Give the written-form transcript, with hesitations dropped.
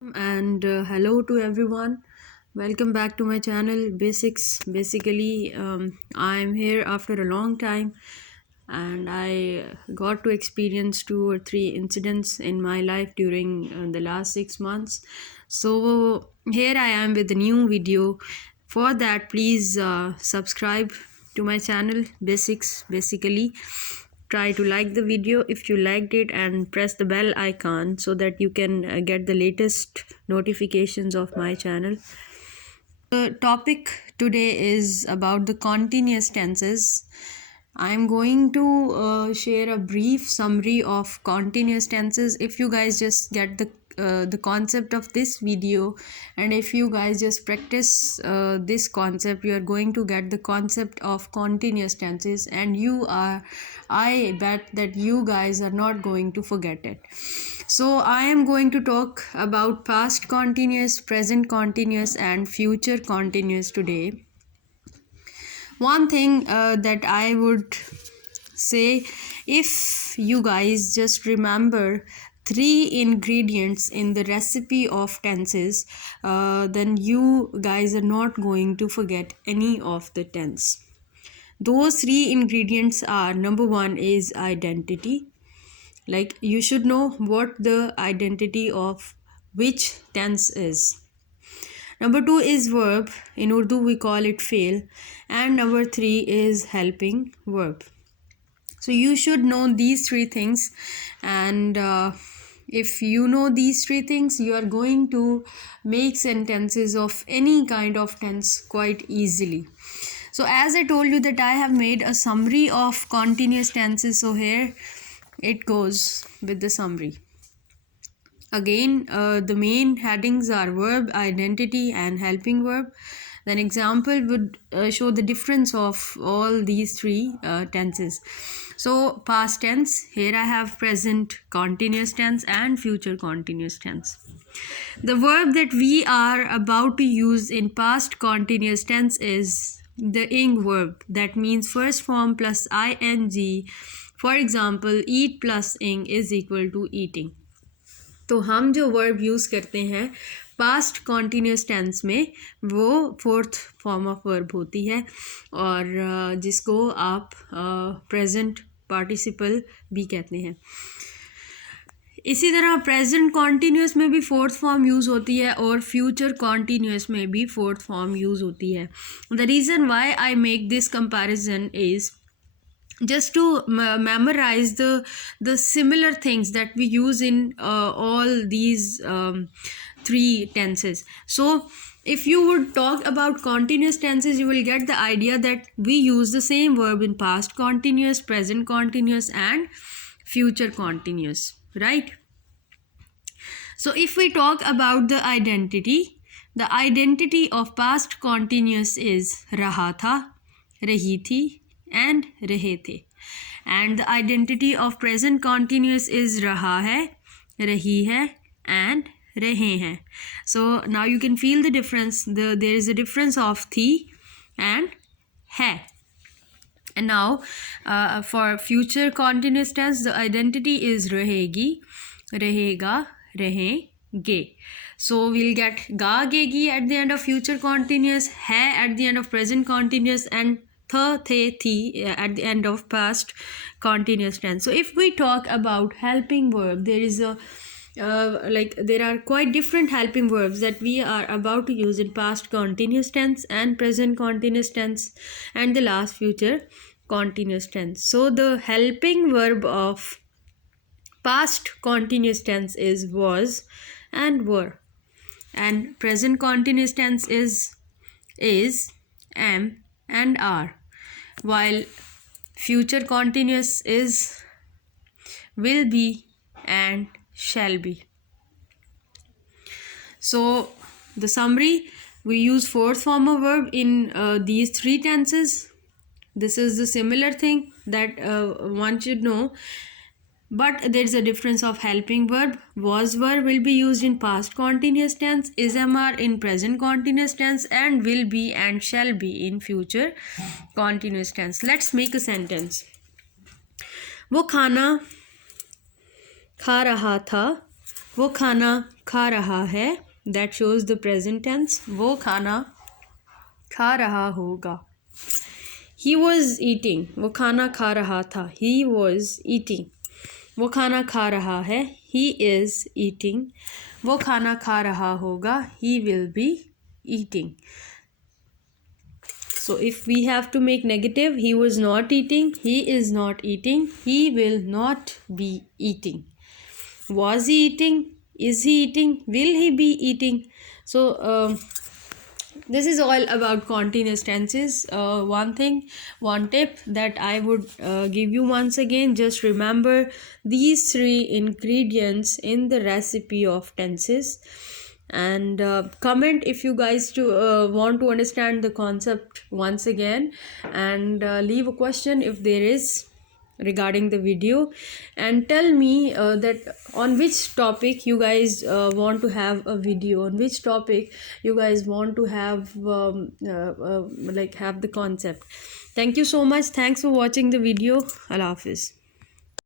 And hello to everyone. Welcome back to my channel Basics. Basically, I'm here after a long time and I got to experience 2 or 3 incidents in my life during the last 6 months. So, here I am with a new video. For that, please subscribe to my channel Basics. Basically, try to like the video if you liked it and press the bell icon so that you can get the latest notifications of my channel. The topic today is about the continuous tenses. I'm going to share a brief summary of continuous tenses. If you guys just get the concept of this video, and if you guys just practice this concept, you are going to get the concept of continuous tenses, and I bet that you guys are not going to forget it. So I am going to talk about past continuous, present continuous, and future continuous today. One thing that I would say, if you guys just remember 3 ingredients in the recipe of tenses, then you guys are not going to forget any of the tense. Those 3 ingredients are: number one is identity. Like, you should know what the identity of which tense is. Number two is verb. In Urdu we call it fail. And number three is helping verb. So you should know these 3 things, and if you know these 3 things, you are going to make sentences of any kind of tense quite easily. So as I told you that I have made a summary of continuous tenses, so here it goes with the summary. Again, the main headings are verb, identity, and helping verb. Then example would show the difference of all these 3 tenses. So past tense, here I have present continuous tense and future continuous tense. The verb that we are about to use in past continuous tense is the ing verb. That means first form plus ing. For example, eat plus ing is equal to eating. तो हम जो verb use करते हैं past continuous tense में, वो 4th form of verb होती है, और जिसको आप प्रेजेंट पार्टिसिपल भी कहते हैं. इसी तरह प्रेजेंट कॉन्टीन्यूस में भी 4th फॉर्म यूज़ होती है और फ्यूचर कॉन्टीन्यूस में भी 4th फॉर्म यूज़ होती है. The reason why I make this comparison is just to memorize the similar things that we use in all these 3 tenses. So if you would talk about continuous tenses, you will get the idea that we use the same verb in past continuous, present continuous, and future continuous, right? So if we talk about the identity of past continuous is raha tha, rahi thi, and rahe the. And the identity of present continuous is raha hai, rahi hai, and rahe hain. So now you can feel the difference. There is a difference of thi and hai. And now for future continuous tense, the identity is rahegi, rahega, rahenge. So we'll get ga gegi at the end of future continuous, hai at the end of present continuous, and the, thi at the end of past continuous tense. So if we talk about helping verb, there is a there are quite different helping verbs that we are about to use in past continuous tense and present continuous tense and the last future continuous tense. So the helping verb of past continuous tense is was and were, and present continuous tense is, am, and are, while future continuous is, will be, and shall be. So the summary, we use 4th form of verb in these 3 tenses. This is the similar thing that one should know, but there is a difference of helping verb. Was verb will be used in past continuous tense, is are in present continuous tense, and will be and shall be in future continuous tense. Let's make a sentence. वो खाना खा रहा था वो खाना खा रहा है, that shows the present tense. वो खाना खा रहा होगा. He was eating. वो खाना खा रहा था. He was eating. वो खाना खा रहा है. He is eating. वो खाना खा रहा होगा. He will be eating. So if we have to make negative, he was not eating, he is not eating, he will not be eating. Was he eating? Is he eating? Will he be eating? So this is all about continuous tenses. One tip that I would give you once again, just remember these three ingredients in the recipe of tenses, and comment if you guys want to understand the concept once again, and leave a question if there is regarding the video, and tell me that on which topic you guys want to have a video, on which topic you guys want to have like have the concept. Thank you so much. Thanks for watching the video. Allah Hafiz.